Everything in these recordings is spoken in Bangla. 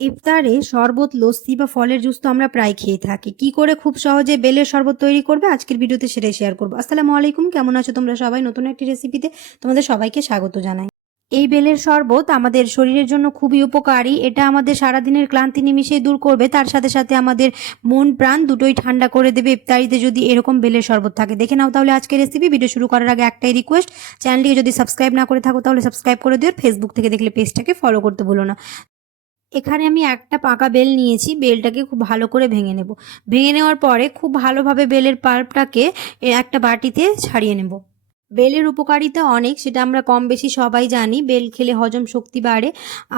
ইফতারে শরবত, লস্যি বা ফলের জুস তো আমরা প্রায় খেয়ে থাকি। কি করে খুব সহজে বেলের শরবত তৈরি করবে? আজকের ভিডিওতে সেটাই শেয়ার করব। আসসালামু আলাইকুম, কেমন আছো তোমরা সবাই? নতুন একটি রেসিপিতে তোমাদের সবাইকে স্বাগত জানাই। এই বেলের শরবত আমাদের শরীরের জন্য খুবই উপকারী। এটা আমাদের সারাদিনের ক্লান্তি নিমিশে দূর করবে। তার সাথে সাথে আমাদের মন প্রাণ দুটোই ঠান্ডা করে দেবে ইফতারিতে যদি এরকম বেলের শরবত থাকে। দেখে নাও তাহলে আজকের রেসিপি ভিডিও শুরু করার আগে একটাই রিকোয়েস্ট চ্যানেলটিকে যদি সাবস্ক্রাইব না করে থাকো তাহলে সাবস্ক্রাইব করে দিও। ফেসবুক থেকে দেখলে পেজটাকে ফলো করতে ভুলো না। এখানে আমি একটা পাকা বেল নিয়েছি, বেলটাকে খুব ভালো করে ভেঙে নেব। ভেঙে নেওয়ার পরে খুব ভালোভাবে বেলের পাল্পটাকে একটা বাটিতে ছাড়িয়ে নেব। বেলের উপকারিতা অনেক, সেটা আমরা কম বেশি সবাই জানি। বেল খেলে হজম শক্তি বাড়ে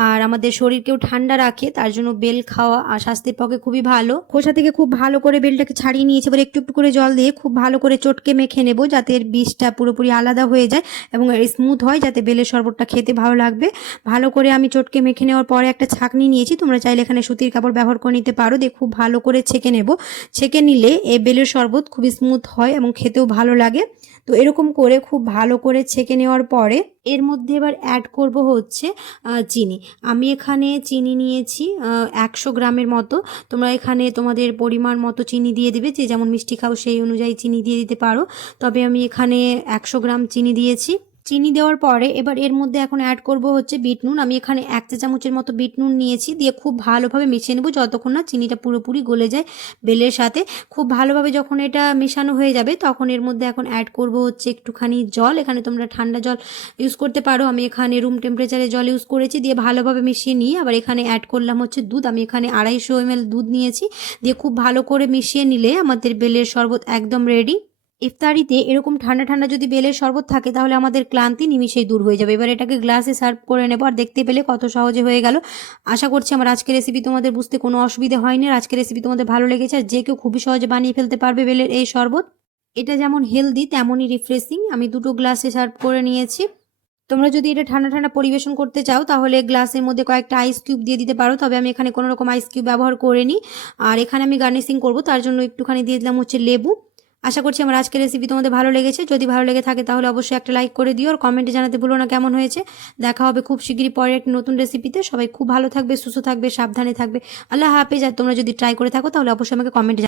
আর আমাদের শরীরকেও ঠান্ডা রাখে, তার জন্য বেল খাওয়া আর স্বাস্থ্যের পক্ষে খুবই ভালো। খোসা থেকে খুব ভালো করে বেলটাকে ছাড়িয়ে নিয়েছে এবার একটু একটু করে জল দিয়ে খুব ভালো করে চটকে মেখে নেব যাতে এর বীজটা পুরোপুরি আলাদা হয়ে যায় এবং স্মুথ হয় যাতে বেলের শরবতটা খেতে ভালো লাগবে। ভালো করে আমি চটকে মেখে নেওয়ার পরে একটা ছাঁকনি নিয়েছি, তোমরা চাইলে এখানে সুতির কাপড় ব্যবহার করে নিতে পারো। দিয়ে খুব ভালো করে ছেঁকে নেব। ছেঁকে নিলে এই বেলের শরবত খুবই স্মুথ হয় এবং খেতেও ভালো লাগে। তো এরকম করে খুব ভালো করে ছেঁকে নেওয়ার পরে এর মধ্যে এবার অ্যাড করব হচ্ছে চিনি। আমি এখানে চিনি নিয়েছি একশো গ্রামের মতো। তোমরা এখানে তোমাদের পরিমাণ মতো চিনি দিয়ে দেবে, যে যেমন মিষ্টি খাও সেই অনুযায়ী চিনি দিয়ে দিতে পারো। তবে আমি এখানে একশো গ্রাম চিনি দিয়েছি। চিনি দেওয়ার পরে এবার এর মধ্যে এখন অ্যাড করব হচ্ছে বিট নুন। আমি এখানে এক চা চামচের মতো বিট নুন নিয়েছি, দিয়ে খুব ভালোভাবে মিশিয়ে নেব যতক্ষণ না চিনিটা পুরোপুরি গলে যায় বেলের সাথে। খুব ভালোভাবে যখন এটা মেশানো হয়ে যাবে, তখন এর মধ্যে এখন অ্যাড করব হচ্ছে একটুখানি জল। এখানে তোমরা ঠান্ডা জল ইউজ করতে পারো। আমি এখানে রুম টেম্পারেচারে জল ইউজ করেছি, দিয়ে ভালোভাবে মিশিয়ে নিয়ে আবার এখানে অ্যাড করলাম হচ্ছে দুধ। আমি এখানে আড়াইশো এম দুধ নিয়েছি, দিয়ে খুব ভালো করে মিশিয়ে নিলে আমাদের বেলের শরবত একদম রেডি ইফতারিতে এরকম ঠান্ডা ঠান্ডা যদি বেলের শরবত থাকে, তাহলে আমাদের ক্লান্তি নিমিশেই দূর হয়ে যাবে। এবার এটাকে গ্লাসে সার্ভ করে নেব আর দেখতে পেলে কত সহজে হয়ে গেল। আশা করছি আমার আজকের রেসিপি তোমাদের বুঝতে কোনো অসুবিধা হয়নি। আর আজকের রেসিপি তোমাদের ভালো লেগেছে, আর যে কেউ খুবই সহজে বানিয়ে ফেলতে পারবে বেলের এই শরবত। এটা যেমন হেলদি তেমনই রিফ্রেশিং আমি দুটো গ্লাসে সার্ভ করে নিয়েছি। তোমরা যদি এটা ঠান্ডা ঠান্ডা পরিবেশন করতে চাও, তাহলে গ্লাসের মধ্যে কয়েকটা আইস কিউব দিয়ে দিতে পারো। তবে আমি এখানে কোনো রকম আইস কিউব ব্যবহার করিনি। আর এখানে আমি গার্নিশিং করব, তার জন্য একটুখানি দিয়ে দিলাম হচ্ছে লেবু। আশা করছি আমার আজকের রেসিপি তোমাদের ভালো লেগেছে। যদি ভালো লেগে থাকে তাহলে অবশ্যই একটা লাইক করে দিও। আর কমেন্টে জানাতে ভুলো না কেমন হয়েছে। দেখা হবে খুব শীঘ্রই পরে একটি নতুন রেসিপিতে সবাই খুব ভালো থাকবে, সুস্থ থাকবে, সাবধানে থাকবে। আল্লাহ হাফেজ। আর তোমরা যদি ট্রাই করে থাকো তাহলে অবশ্যই আমাকে কমেন্টে